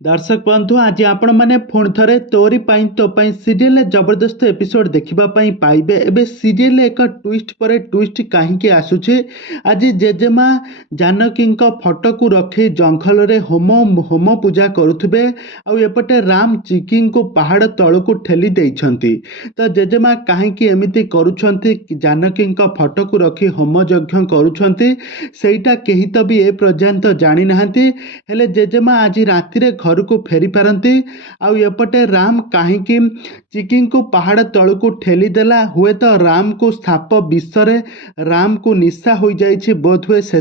दर्शक बंधु आज आपण मैंने पुणी थे तोरी तो सीरियल जबरदस्त एपिसोड देखा पाइबे। एबे सीरियल एक ट्विस्ट पर ट्विस्ट कहीं आसूचे। आज जेजेमा जानकी फटो को रखी जंगल रे होम होम पूजा करुवे आउपटे राम चिकी को पहाड़ तल को ठेली देइछंती। तो जेजेमा कहीं एमती करुछंती जानकी फटो को रखी होम यज्ञ करुछंती सेटा कही तो भी ए पर्यंत जानी नाहंती। हेले जेजेमा आज राति घर को फेरी पारती आउपटे राम कहीं चिकी को पहाड़ तल को ठेली देला। हुए तो राम को साप विषरे राम को निशा हो जाइए बोध हुए से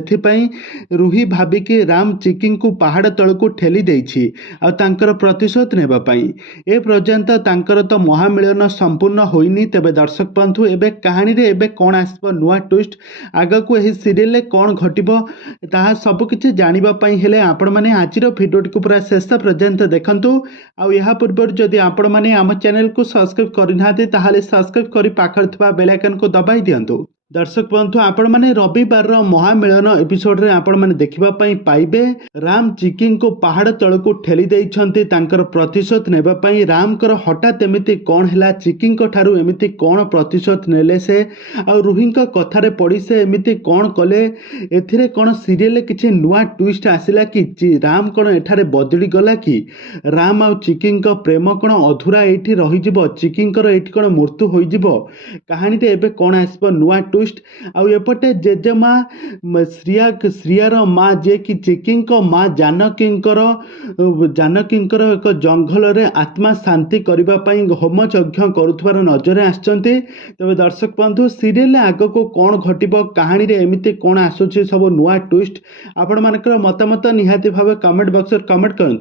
रूही भाविकी राम चिकी को पहाड़ तल को ठेली देछि आ तांकर प्रतिशोध नेबापाई। ए पर्यंत तांकर तो महामिलन संपूर्ण होइनी। तेबे दर्शक बंधु एबे कहानी रे एबे कौन आसब नुआ ट्विस्ट आग को यही सीरियल कौन घटिबो ताहा सब किछि जानिबा पई हेले आपण माने आजिर भिडियोटी को पूरा शेष पर्यंत देखंतु। आउ या पूर्व जदि आपण माने आम चैनल को सब्सक्राइब करिनाते ताहाले सब्सक्राइब करी पाखर थिबा बेल आइकन को दबाई दियंतु। दर्शक बंधु आपण माने रविवार महामिलन एपिसोड रे आपण माने देखिबा पई पाइबे राम चिकी को पहाड़ तल को ठेली देइछंती तांकर प्रतिशोध नेबा पई। राम कर हठात एमिति कोन हैला चिकी को ठारू एमिति कोन प्रतिशोध नेले से आ रूही कथा रे पड़ी से एमिति कोन कले एथिरे कोन सीरियल किछि नुआ ट्विस्ट आसिला कि राम कोन एठारे बदली गला कि राम आ चिकी प्रेम कोन अधूरा एठी रहि जिवो चिकी एठी कोन मृत्यु होई जिवो कहानी रे एबे कोन आसबो नुआ ट्विस्ट। आउ एपटे जेजेमा श्रियार माँ जे कि चिकी माँ जानकी एक जंगल रे आत्मा शांति करने होम यज्ञ करुवार नजर आसचंती। तबे दर्शक बंधु सीरियल आग को कौन घटिबो कहानी रे एमिति कौन आसुची सब नुआ ट्विस्ट आपण मानकर मतामत निहाती भाव कमेंट बॉक्स रे कमेंट करंतु।